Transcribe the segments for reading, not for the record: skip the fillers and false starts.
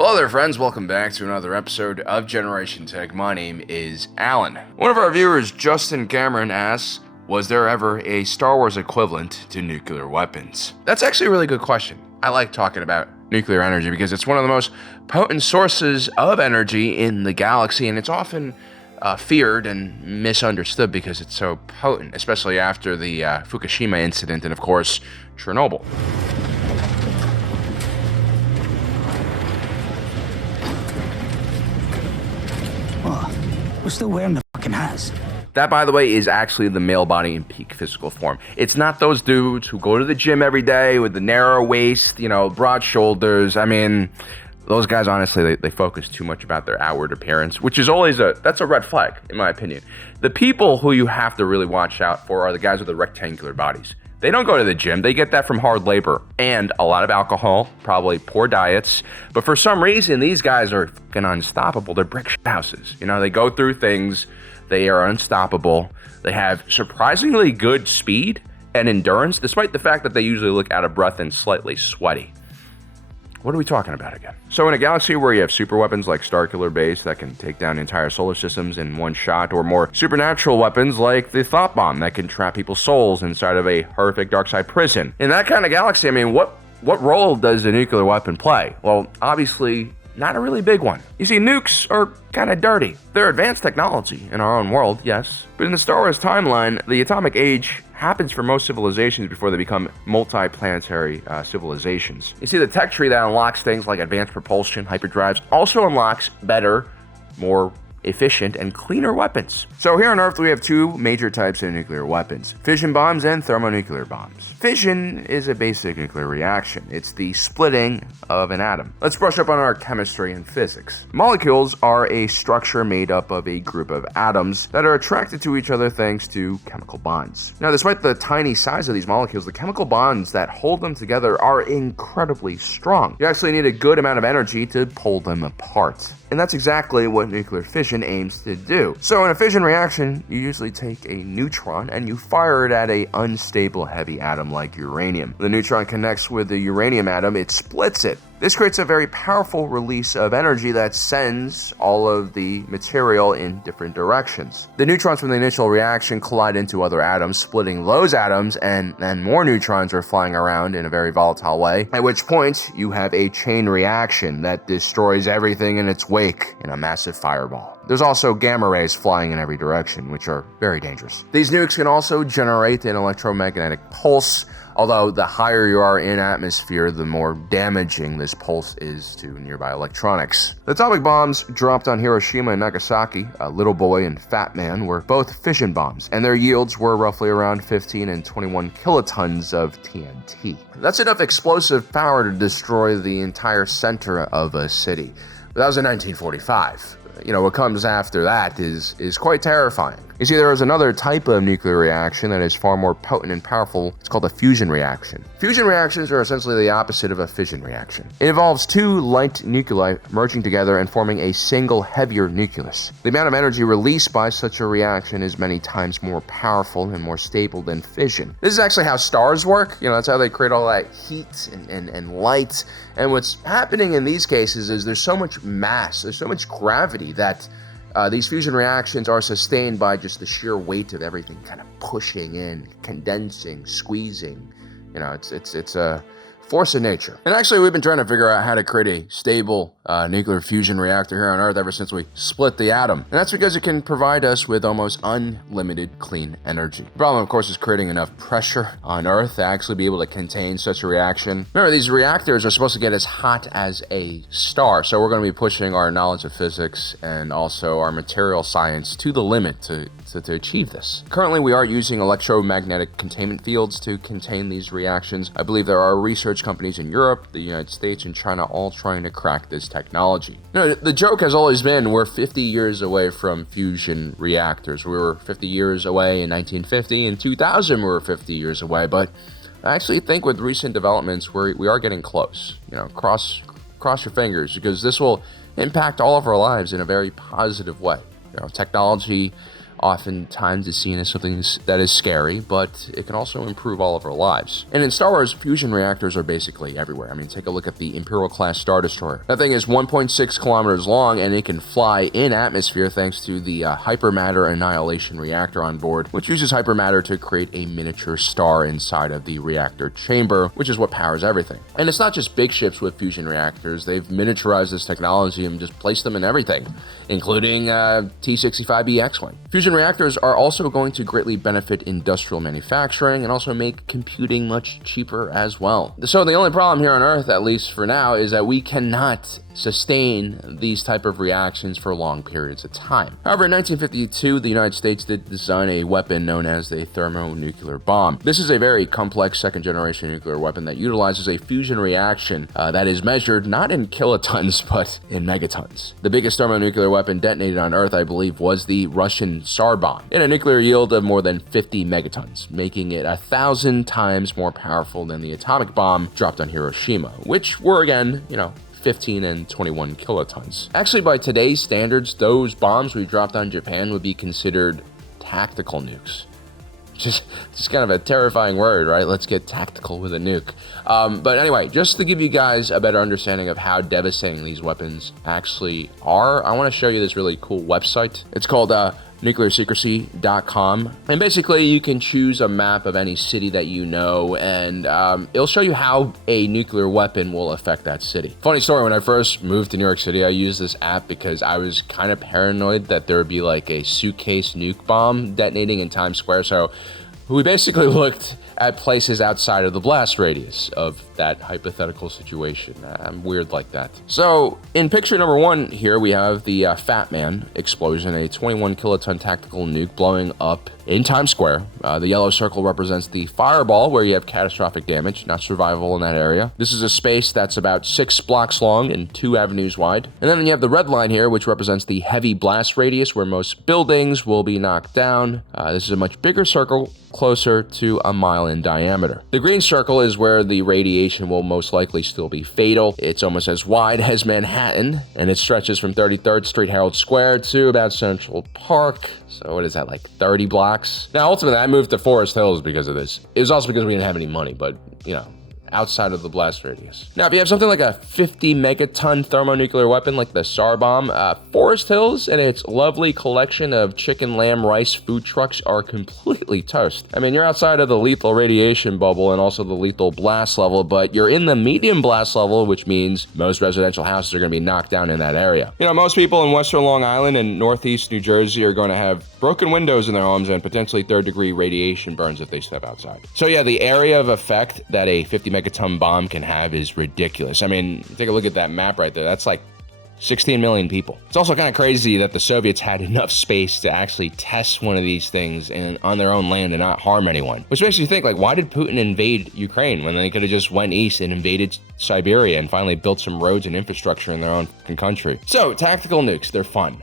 Hello there, friends. Welcome back to another episode of Generation Tech. My name is Alan. One of our viewers, Justin Cameron, asks, was there ever a Star Wars equivalent to nuclear weapons? That's actually a really good question. I like talking about nuclear energy because it's one of the most potent sources of energy in the galaxy, and it's often feared and misunderstood because it's so potent, especially after the Fukushima incident and, of course, Chernobyl. We're still wearing the fucking hats. That, by the way, is actually the male body in peak physical form. It's not those dudes who go to the gym every day with the narrow waist, broad shoulders. I mean, those guys, honestly, they focus too much about their outward appearance, which is always that's a red flag, in my opinion. The people who you have to really watch out for are the guys with the rectangular bodies. They don't go to the gym. They get that from hard labor and a lot of alcohol, probably poor diets. But for some reason, these guys are fucking unstoppable. They're brick houses. They go through things. They are unstoppable. They have surprisingly good speed and endurance, despite the fact that they usually look out of breath and slightly sweaty. What are we talking about again? So in a galaxy where you have super weapons like Starkiller Base that can take down entire solar systems in one shot, or more supernatural weapons like the Thought Bomb that can trap people's souls inside of a horrific dark side prison. In that kind of galaxy, what role does a nuclear weapon play? Well, obviously, not a really big one. You see, nukes are kind of dirty. They're advanced technology in our own world, yes, but in the Star Wars timeline, the atomic age happens for most civilizations before they become multi-planetary civilizations. You see, the tech tree that unlocks things like advanced propulsion, hyperdrives, also unlocks better, more efficient, and cleaner weapons. So here on Earth, we have two major types of nuclear weapons: fission bombs and thermonuclear bombs. Fission is a basic nuclear reaction. It's the splitting of an atom. Let's brush up on our chemistry and physics. Molecules are a structure made up of a group of atoms that are attracted to each other thanks to chemical bonds. Now, despite the tiny size of these molecules, the chemical bonds that hold them together are incredibly strong. You actually need a good amount of energy to pull them apart. And that's exactly what nuclear fission aims to do. So in a fission reaction, you usually take a neutron and you fire it at an unstable heavy atom like uranium. When the neutron connects with the uranium atom, it splits it. This creates a very powerful release of energy that sends all of the material in different directions. The neutrons from the initial reaction collide into other atoms, splitting those atoms, and then more neutrons are flying around in a very volatile way, at which point you have a chain reaction that destroys everything in its wake in a massive fireball. There's also gamma rays flying in every direction, which are very dangerous. These nukes can also generate an electromagnetic pulse, although the higher you are in atmosphere, the more damaging this pulse is to nearby electronics. The atomic bombs dropped on Hiroshima and Nagasaki, Little Boy and Fat Man, were both fission bombs, and their yields were roughly around 15 and 21 kilotons of TNT. That's enough explosive power to destroy the entire center of a city. But that was in 1945. What comes after that is quite terrifying. You see, there is another type of nuclear reaction that is far more potent and powerful. It's called a fusion reaction. Fusion reactions are essentially the opposite of a fission reaction. It involves two light nuclei merging together and forming a single heavier nucleus. The amount of energy released by such a reaction is many times more powerful and more stable than fission. This is actually how stars work. That's how they create all that heat and light. And what's happening in these cases is there's so much mass, there's so much gravity that these fusion reactions are sustained by just the sheer weight of everything kind of pushing in, condensing, squeezing. It's a force of nature. And actually, we've been trying to figure out how to create a stable nuclear fusion reactor here on Earth ever since we split the atom. And that's because it can provide us with almost unlimited clean energy. The problem, of course, is creating enough pressure on Earth to actually be able to contain such a reaction. Remember, these reactors are supposed to get as hot as a star, so we're going to be pushing our knowledge of physics and also our material science to the limit to achieve this. Currently, we are using electromagnetic containment fields to contain these reactions. I believe there are research companies in Europe, the United States, and China all trying to crack this technology. The joke has always been we're 50 years away from fusion reactors. We were 50 years away in 1950. In 2000, we were 50 years away, but I actually think with recent developments, we are getting close. Cross your fingers, because this will impact all of our lives in a very positive way. Technology oftentimes is seen as something that is scary, but it can also improve all of our lives. And in Star Wars, fusion reactors are basically everywhere. I mean, take a look at the Imperial-class Star Destroyer. That thing is 1.6 kilometers long, and it can fly in atmosphere thanks to the hypermatter annihilation reactor on board, which uses hypermatter to create a miniature star inside of the reactor chamber, which is what powers everything. And it's not just big ships with fusion reactors. They've miniaturized this technology and just placed them in everything, including T-65B X-Wing. Fusion reactors are also going to greatly benefit industrial manufacturing and also make computing much cheaper as well. So the only problem here on Earth, at least for now, is that we cannot sustain these type of reactions for long periods of time. However, in 1952, the United States did design a weapon known as the thermonuclear bomb. This is a very complex second-generation nuclear weapon that utilizes a fusion reaction that is measured not in kilotons, but in megatons. The biggest thermonuclear weapon detonated on Earth, I believe, was the Russian Tsar bomb, in a nuclear yield of more than 50 megatons, making it 1,000 times more powerful than the atomic bomb dropped on Hiroshima, which were, again, 15 and 21 kilotons. Actually, by today's standards, those bombs we dropped on Japan would be considered tactical nukes. Just kind of a terrifying word, right? Let's get tactical with a nuke. But anyway, just to give you guys a better understanding of how devastating these weapons actually are, I want to show you this really cool website. It's called nuclearsecrecy.com, and basically you can choose a map of any city that you know, and it'll show you how a nuclear weapon will affect that city. Funny story, when I first moved to New York City, I used this app because I was kind of paranoid that there would be like a suitcase nuke bomb detonating in Times Square, so we basically looked at places outside of the blast radius of that hypothetical situation. I'm weird like that. So in picture number 1 here, we have the Fat Man explosion, a 21 kiloton tactical nuke blowing up in Times Square. The yellow circle represents the fireball, where you have catastrophic damage, not survivable in that area. This is a space that's about 6 blocks long and 2 avenues wide. And then you have the red line here, which represents the heavy blast radius, where most buildings will be knocked down. This is a much bigger circle, closer to a mile in diameter. The green circle is where the radiation will most likely still be fatal. It's almost as wide as Manhattan, and it stretches from 33rd Street Herald Square to about Central Park. So what is that, like 30 blocks? Now, ultimately, I moved to Forest Hills because of this. It was also because we didn't have any money, but, outside of the blast radius. Now, if you have something like a 50 megaton thermonuclear weapon like the Tsar bomb, Forest Hills and its lovely collection of chicken, lamb, rice food trucks are completely toast. I mean, you're outside of the lethal radiation bubble and also the lethal blast level, but you're in the medium blast level, which means most residential houses are going to be knocked down in that area. Most people in Western Long Island and Northeast New Jersey are going to have broken windows in their homes and potentially third-degree radiation burns if they step outside. So yeah, the area of effect that a 50 megaton bomb can have is ridiculous. I mean, take a look at that map right there. That's like 16 million people. It's also kind of crazy that the Soviets had enough space to actually test one of these things on their own land and not harm anyone. Which makes you think, like, why did Putin invade Ukraine when they could have just went east and invaded Siberia and finally built some roads and infrastructure in their own country? So, tactical nukes, they're fun.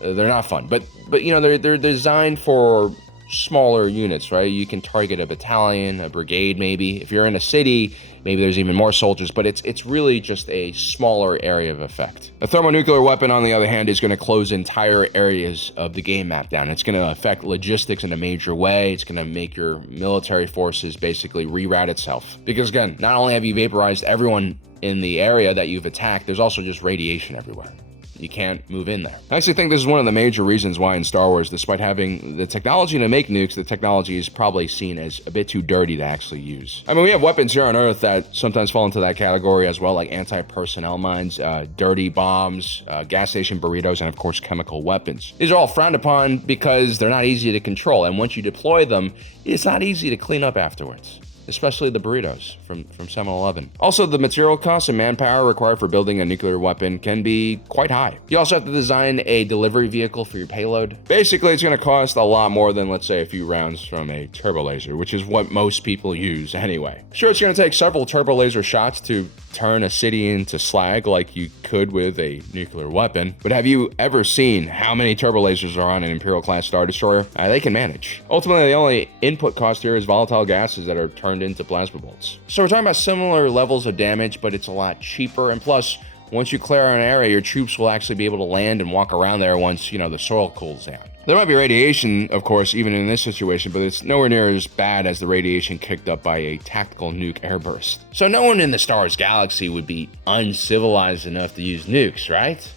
They're not fun, but they're designed for smaller units, right? You can target a battalion, a brigade maybe. If you're in a city, maybe there's even more soldiers, but it's really just a smaller area of effect. A thermonuclear weapon, on the other hand, is going to close entire areas of the game map down. It's going to affect logistics in a major way. It's going to make your military forces basically reroute itself. Because again, not only have you vaporized everyone in the area that you've attacked, there's also just radiation everywhere. You can't move in there. I actually think this is one of the major reasons why in Star Wars, despite having the technology to make nukes, the technology is probably seen as a bit too dirty to actually use. I mean, we have weapons here on Earth that sometimes fall into that category as well, like anti-personnel mines, dirty bombs, gas station burritos, and of course, chemical weapons. These are all frowned upon because they're not easy to control, and once you deploy them, it's not easy to clean up afterwards. Especially the burritos from 7-Eleven. Also, the material costs and manpower required for building a nuclear weapon can be quite high. You also have to design a delivery vehicle for your payload. Basically, it's going to cost a lot more than, let's say, a few rounds from a turbo laser, which is what most people use anyway. Sure, it's going to take several turbo laser shots to turn a city into slag like you could with a nuclear weapon, but have you ever seen how many turbo lasers are on an Imperial-class Star Destroyer? They can manage. Ultimately, the only input cost here is volatile gases that are turned into plasma bolts. So we're talking about similar levels of damage, but it's a lot cheaper, and plus, once you clear an area, your troops will actually be able to land and walk around there once, the soil cools down. There might be radiation, of course, even in this situation, but it's nowhere near as bad as the radiation kicked up by a tactical nuke airburst. So no one in the Star Wars galaxy would be uncivilized enough to use nukes, right?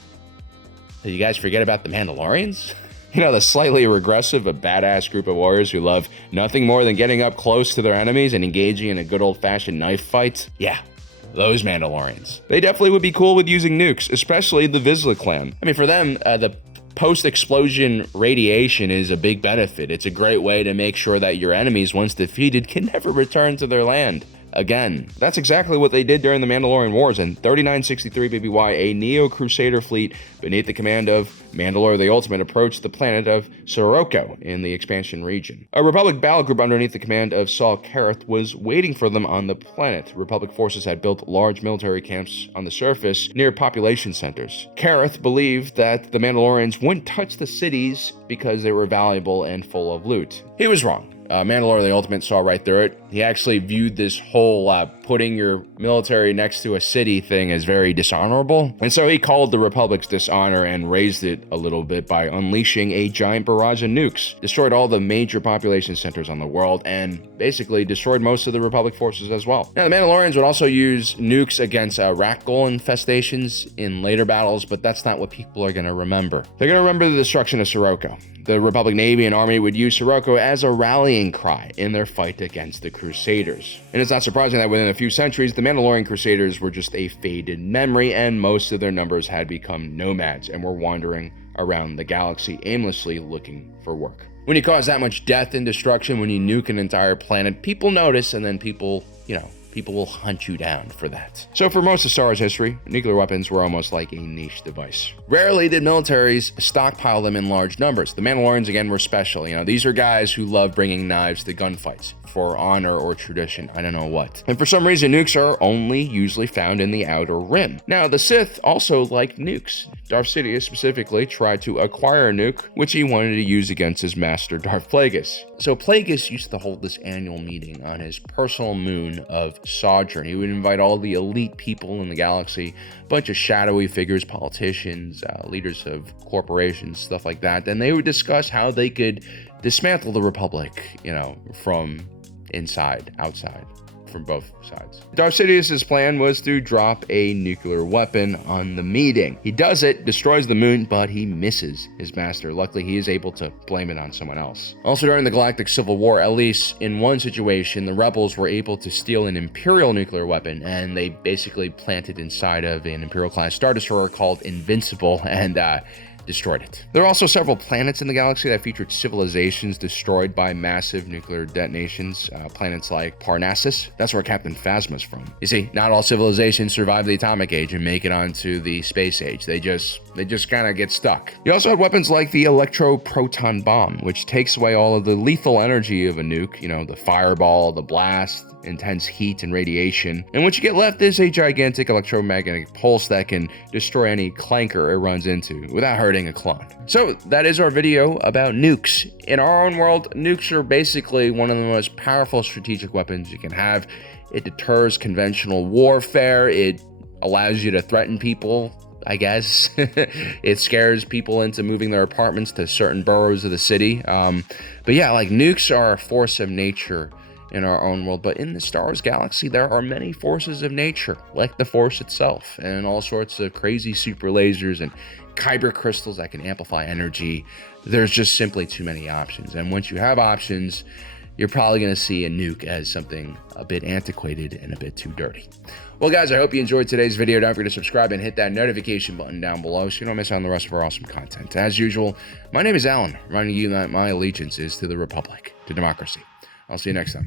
Did you guys forget about the Mandalorians? You know, the slightly regressive but badass group of warriors who love nothing more than getting up close to their enemies and engaging in a good old-fashioned knife fight? Yeah, those Mandalorians. They definitely would be cool with using nukes, especially the Vizsla clan. I mean, for them, the post-explosion radiation is a big benefit. It's a great way to make sure that your enemies, once defeated, can never return to their land again. That's exactly what they did during the Mandalorian Wars. In 3963 BBY, a Neo-Crusader fleet beneath the command of Mandalore the Ultimate approached the planet of Serroco in the expansion region. A Republic battle group underneath the command of Saul Kareth was waiting for them on the planet. Republic forces had built large military camps on the surface near population centers. Kareth believed that the Mandalorians wouldn't touch the cities because they were valuable and full of loot. He was wrong. Mandalore the Ultimate saw right through it. He actually viewed this whole putting your military next to a city thing as very dishonorable. And so he called the Republic's dishonor and raised it a little bit by unleashing a giant barrage of nukes, destroyed all the major population centers on the world, and basically destroyed most of the Republic forces as well. Now, the Mandalorians would also use nukes against Rakghoul infestations in later battles, but that's not what people are going to remember. They're going to remember the destruction of Serroco. The Republic Navy and Army would use Serroco as a rallying cry in their fight against the Crusaders. And it's not surprising that within a few centuries, the Mandalorian Crusaders were just a faded memory, and most of their numbers had become nomads and were wandering around the galaxy aimlessly looking for work. When you cause that much death and destruction, when you nuke an entire planet, people notice, and then people will hunt you down for that. So for most of Star Wars history, nuclear weapons were almost like a niche device. Rarely did militaries stockpile them in large numbers. The Mandalorians, again, were special. These are guys who love bringing knives to gunfights for honor or tradition, I don't know what. And for some reason, nukes are only usually found in the Outer Rim. Now, the Sith also liked nukes. Darth Sidious specifically tried to acquire a nuke, which he wanted to use against his master, Darth Plagueis. So Plagueis used to hold this annual meeting on his personal moon of Sojourn. He would invite all the elite people in the galaxy, a bunch of shadowy figures, politicians, leaders of corporations, stuff like that, and they would discuss how they could dismantle the Republic, from inside, outside, from both sides. Darth Sidious's plan was to drop a nuclear weapon on the meeting. He does it, destroys the moon, but he misses his master. Luckily, he is able to blame it on someone else. Also, during the Galactic Civil War, at least in one situation, the rebels were able to steal an Imperial nuclear weapon, and they basically planted inside of an Imperial-class Star Destroyer called Invincible, and destroyed it. There are also several planets in the galaxy that featured civilizations destroyed by massive nuclear detonations. Planets like Parnassus, that's where Captain Phasma's from. You see, not all civilizations survive the atomic age and make it onto the space age. They just kind of get stuck. You also had weapons like the electro-proton bomb, which takes away all of the lethal energy of a nuke, the fireball, the blast, intense heat and radiation. And what you get left is a gigantic electromagnetic pulse that can destroy any clanker it runs into without hurting a clone. So that is our video about nukes. In our own world, nukes are basically one of the most powerful strategic weapons you can have. It deters conventional warfare. It allows you to threaten people, I guess. It scares people into moving their apartments to certain boroughs of the city. But yeah, nukes are a force of nature in our own world, but in the Star Wars galaxy, there are many forces of nature, like the Force itself, and all sorts of crazy super lasers and kyber crystals that can amplify energy. There's just simply too many options, and once you have options, you're probably going to see a nuke as something a bit antiquated and a bit too dirty. Well, guys, I hope you enjoyed today's video. Don't forget to subscribe and hit that notification button down below so you don't miss out on the rest of our awesome content. As usual, my name is Alan, reminding you that my allegiance is to the Republic, to democracy. I'll see you next time.